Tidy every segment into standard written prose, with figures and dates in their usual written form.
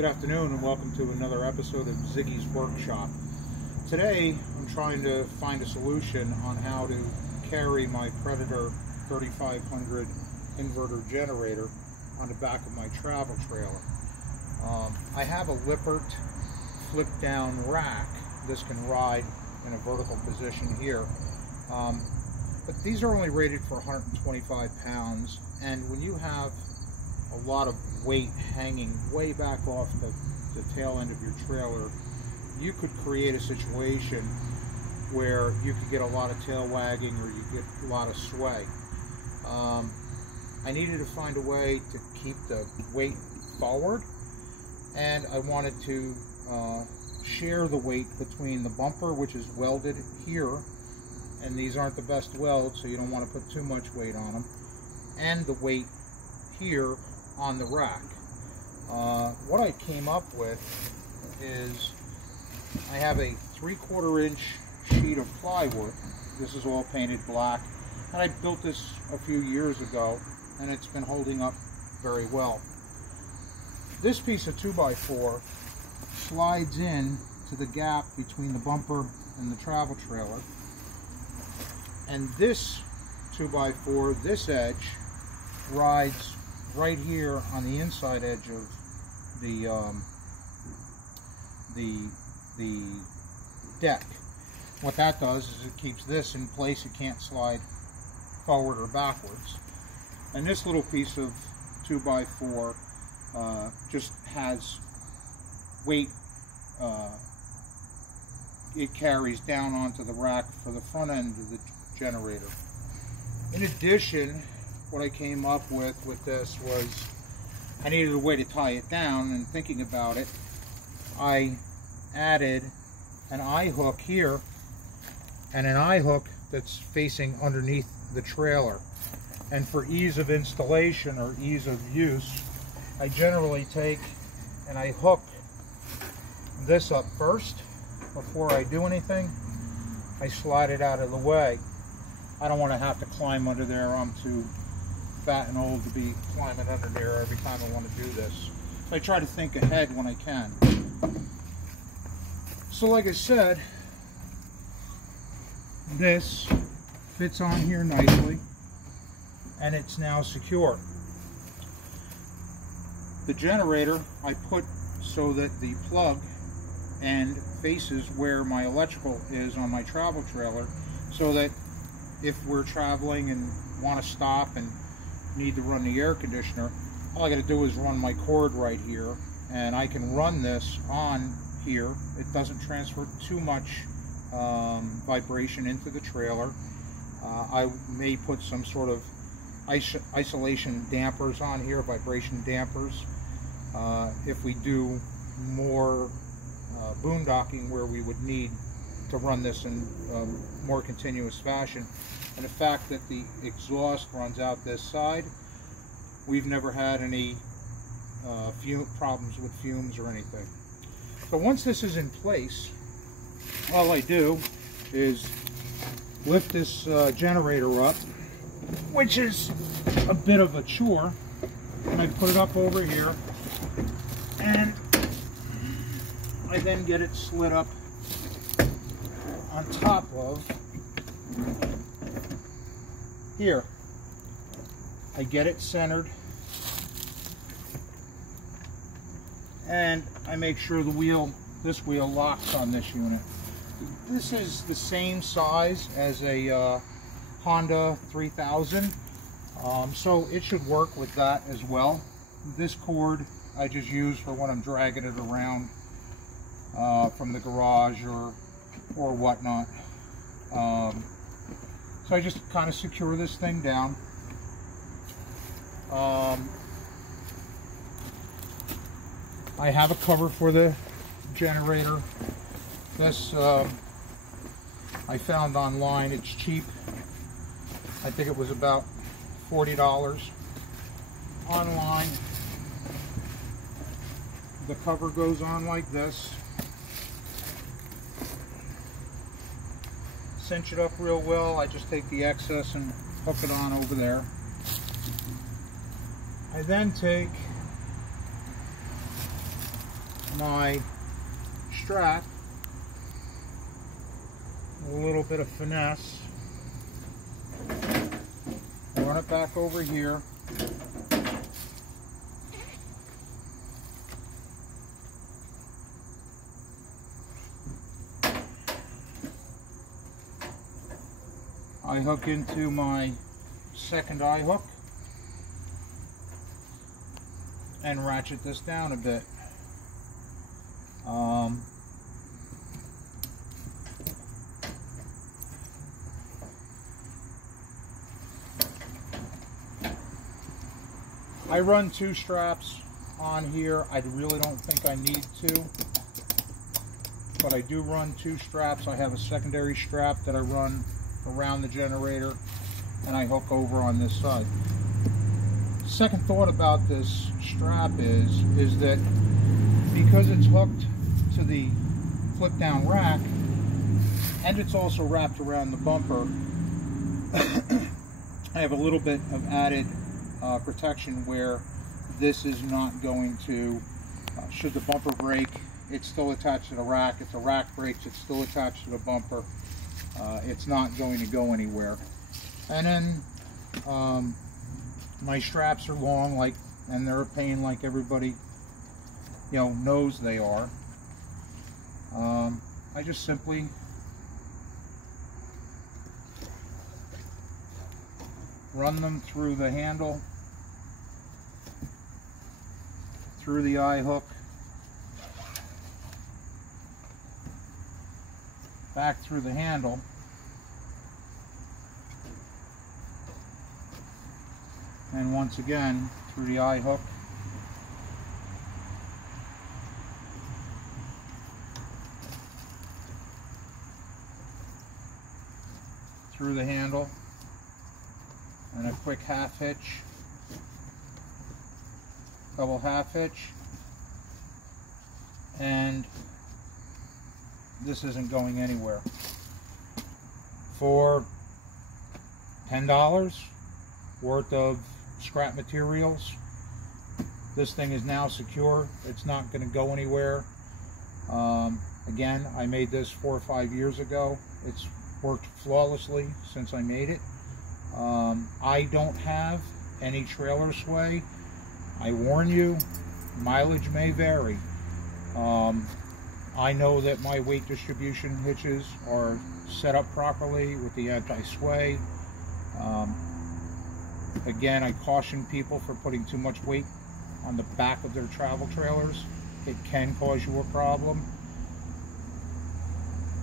Good afternoon and welcome to another episode of Ziggy's Workshop. Today I'm trying to find a solution on how to carry my Predator 3500 inverter generator on the back of my travel trailer. I have a Lippert flip down rack. This can ride in a vertical position here. But these are only rated for 125 pounds, and when you have a lot of weight hanging way back off the tail end of your trailer, you could create a situation where you could get a lot of tail wagging or you get a lot of sway. I needed to find a way to keep the weight forward, and I wanted to share the weight between the bumper, which is welded here, and these aren't the best welds, so you don't want to put too much weight on them, and the weight here on the rack. What I came up with is I have a 3/4 inch sheet of plywood. This is all painted black, and I built this a few years ago, and it's been holding up very well. This piece of 2x4 slides in to the gap between the bumper and the travel trailer, and this 2x4, this edge, rides right here on the inside edge of the deck. What that does is it keeps this in place. It can't slide forward or backwards. And this little piece of 2x4 just has weight. It carries down onto the rack for the front end of the generator. In addition, what I came up with this was I needed a way to tie it down, and thinking about it, I added an eye hook here and an eye hook that's facing underneath the trailer. And for ease of installation or ease of use, I generally take and I hook this up first before I do anything. I slide it out of the way. I don't want to have to climb under there. I'm too fat and old to be climbing under there every time I want to do this. So I try to think ahead when I can. So like I said, this fits on here nicely, and it's now secure. The generator I put so that the plug end faces where my electrical is on my travel trailer, so that if we're traveling and want to stop and need to run the air conditioner, all I got to do is run my cord right here, and I can run this on here. It doesn't transfer too much vibration into the trailer. I may put some sort of isolation dampers on here, vibration dampers, if we do more boondocking where we would need to run this in more continuous fashion. And the fact that the exhaust runs out this side, we've never had any problems with fumes or anything. So once this is in place, all I do is lift this generator up, which is a bit of a chore, and I put it up over here, and I then get it slid up on top of here. I get it centered, and I make sure this wheel locks on this unit. This is the same size as a Honda 3000, so it should work with that as well. This cord I just use for when I'm dragging it around from the garage or whatnot. So I just kind of secure this thing down. I have a cover for the generator. This I found online. It's cheap. I think it was about $40 online. The cover goes on like this. Cinch it up real well. I just take the excess and hook it on over there. I then take my strap, a little bit of finesse, run it back over here, I hook into my second eye hook and ratchet this down a bit. I run 2 straps on here. I really don't think I need to, but I do run 2 straps. I have a secondary strap that I run around the generator and I hook over on this side. Second thought about this strap is that because it's hooked to the flip down rack and it's also wrapped around the bumper, I have a little bit of added protection where this is not going to, should the bumper break, it's still attached to the rack. If the rack breaks, it's still attached to the bumper. It's not going to go anywhere. And then my straps are long, and they're a pain, like everybody knows they are. I just simply run them through the handle, through the eye hook, back through the handle, and once again through the eye hook, through the handle, and a quick half hitch, double half hitch, and this isn't going anywhere. For $10 worth of scrap materials, this thing is now secure. It's not going to go anywhere. Again, I made this 4 or 5 years ago. It's worked flawlessly since I made it. I don't have any trailer sway. I warn you, mileage may vary. I know that my weight distribution hitches are set up properly with the anti-sway. Again, I caution people for putting too much weight on the back of their travel trailers. It can cause you a problem.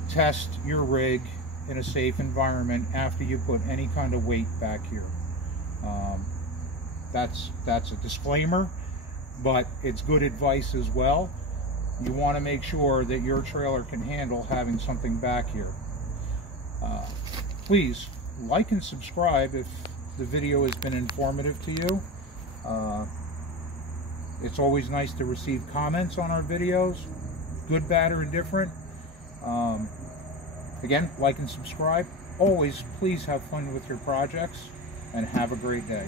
Test your rig in a safe environment after you put any kind of weight back here. That's a disclaimer, but it's good advice as well. You want to make sure that your trailer can handle having something back here. Please like and subscribe if the video has been informative to you. It's always nice to receive comments on our videos, good, bad, or indifferent. Again, like and subscribe. Always, please have fun with your projects and have a great day.